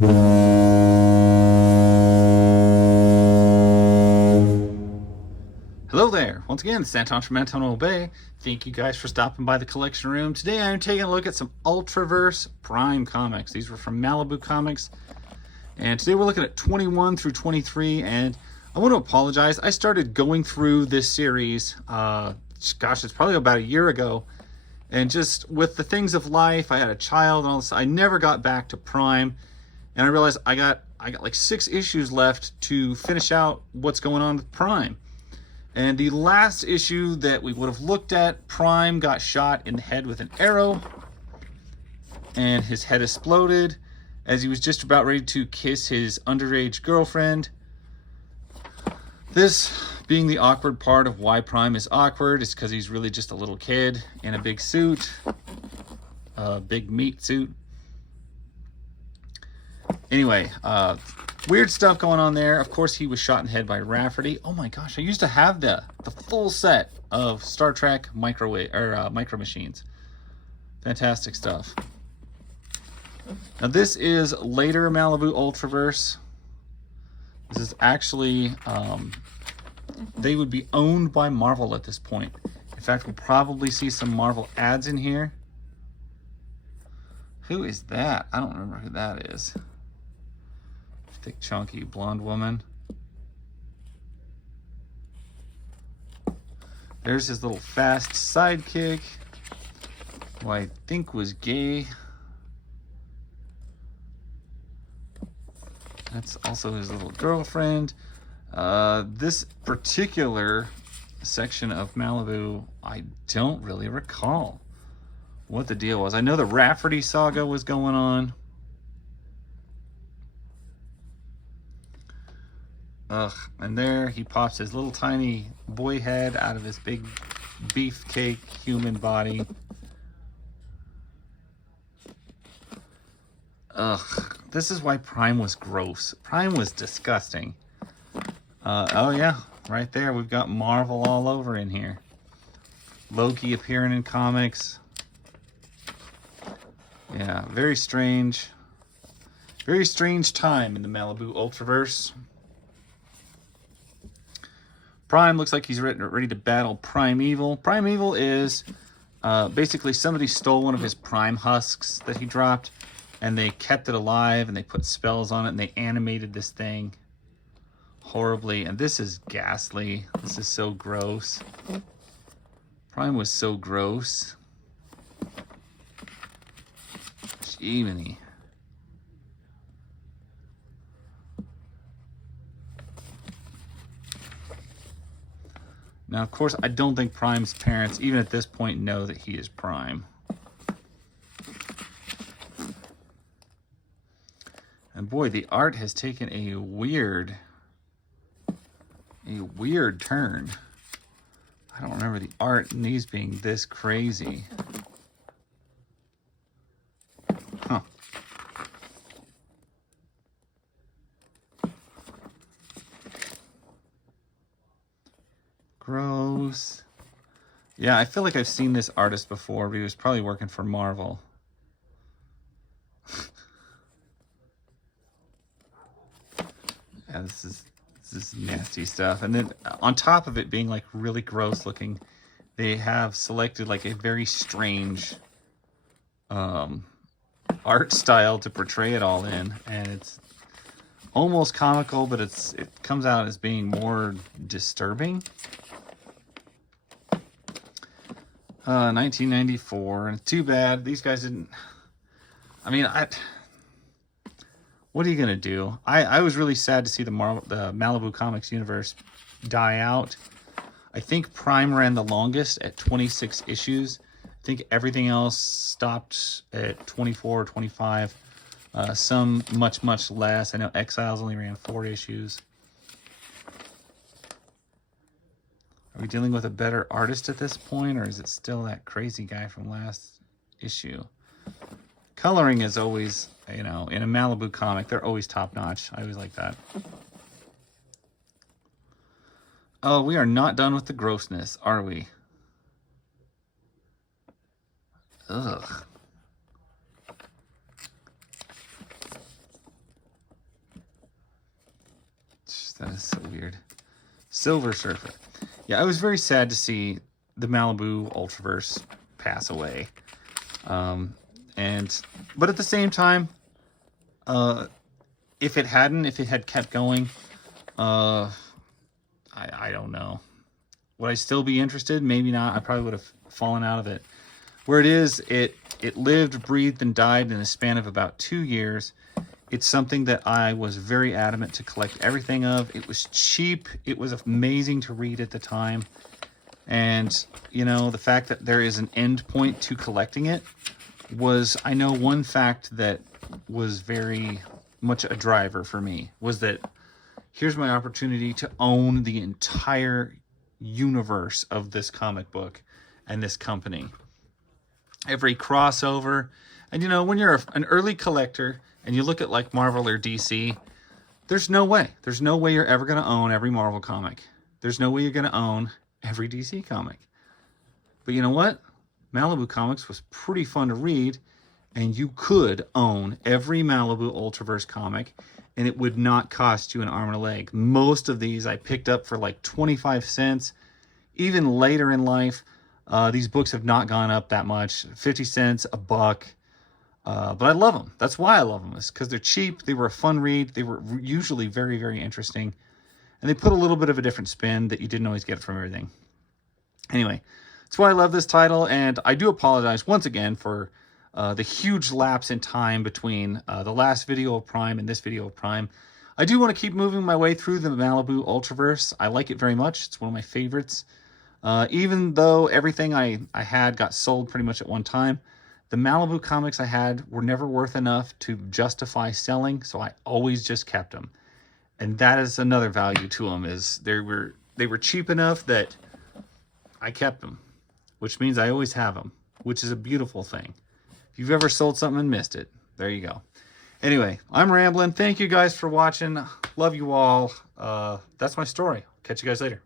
Hello there. Once again, it's Anton from Anton Bay. Thank you guys for stopping by the collection room. Today I'm taking a look at some Ultraverse Prime comics. These were from Malibu Comics. And today we're looking at 21 through 23. And I want to apologize. I started going through this series, gosh, it's probably about a year ago. And just with the things of life, I had a child and all this, I never got back to Prime. And I realized I got like 6 issues left to finish out what's going on with Prime. And the last issue that we would have looked at, Prime got shot in the head with an arrow, and his head exploded as he was just about ready to kiss his underage girlfriend. This being the awkward part of why Prime is awkward is because he's really just a little kid in a big suit, a big meat suit. Anyway, weird stuff going on there. Of course, he was shot in the head by Rafferty. Oh my gosh, I used to have the full set of Star Trek Micro Machines. Fantastic stuff. Now this is later Malibu Ultraverse. This is actually, they would be owned by Marvel at this point. In fact, we'll probably see some Marvel ads in here. Who is that? I don't remember who that is. Thick, chunky, blonde woman. There's his little fast sidekick, who I think was gay. That's also his little girlfriend. This particular section of Malibu, I don't really recall what the deal was. I know the Rafferty saga was going on. Ugh, and there he pops his little tiny boy head out of his big beefcake human body. Ugh, this is why Prime was gross. Prime was disgusting. Oh yeah, right there, we've got Marvel all over in here. Loki appearing in comics. Yeah, very strange. Very strange time in the Malibu Ultraverse. Prime looks like he's ready to battle Primeval. Primeval is basically somebody stole one of his Prime husks that he dropped, and they kept it alive, and they put spells on it, and they animated this thing horribly. And this is ghastly. This is so gross. Prime was so gross. Jiminy. Now, of course, I don't think Prime's parents, even at this point, know that he is Prime. And boy, the art has taken a weird turn. I don't remember the art in these being this crazy. Huh. Gross. Yeah, I feel like I've seen this artist before, but he was probably working for Marvel. Yeah, this is nasty stuff. And then on top of it being like really gross looking, they have selected like a very strange art style to portray it all in, and it's almost comical, but it comes out as being more disturbing. 1994, and too bad these guys didn't. I mean, what are you gonna do? I was really sad to see the Malibu Comics universe die out. I think Prime ran the longest at 26 issues. I think everything else stopped at 24 or 25. Some much less. I know Exiles only ran 4 issues. Are we dealing with a better artist at this point, or is it still that crazy guy from last issue? Coloring is always, you know, in a Malibu comic, they're always top-notch. I always like that. Oh, we are not done with the grossness, are we? Ugh. That is so weird. Silver Surfer. Yeah, I was very sad to see the Malibu Ultraverse pass away. But at the same time, if it had kept going, I don't know. Would I still be interested? Maybe not. I probably would have fallen out of it. Where it is, it lived, breathed, and died in a span of about 2 years. It's something that I was very adamant to collect everything of. It was cheap. It was amazing to read at the time. And, you know, the fact that there is an end point to collecting it was, I know one fact that was very much a driver for me was that here's my opportunity to own the entire universe of this comic book and this company. Every crossover. And, you know, when you're an early collector and you look at like Marvel or DC, there's no way you're ever going to own every Marvel comic. There's no way you're going to own every DC comic. But you know what? Malibu Comics was pretty fun to read, and you could own every Malibu Ultraverse comic, and it would not cost you an arm and a leg. Most of these I picked up for like 25 cents. Even later in life, these books have not gone up that much. 50 cents, a buck. But I love them. That's why I love them, is because they're cheap. They were a fun read. They were usually very, very interesting. And they put a little bit of a different spin that you didn't always get from everything. Anyway, that's why I love this title. And I do apologize once again for the huge lapse in time between the last video of Prime and this video of Prime. I do want to keep moving my way through the Malibu Ultraverse. I like it very much. It's one of my favorites. Even though everything I had got sold pretty much at one time, the Malibu comics I had were never worth enough to justify selling, so I always just kept them. And that is another value to them, is they were cheap enough that I kept them, which means I always have them, which is a beautiful thing. If you've ever sold something and missed it, there you go. Anyway, I'm rambling. Thank you guys for watching. Love you all. That's my story. Catch you guys later.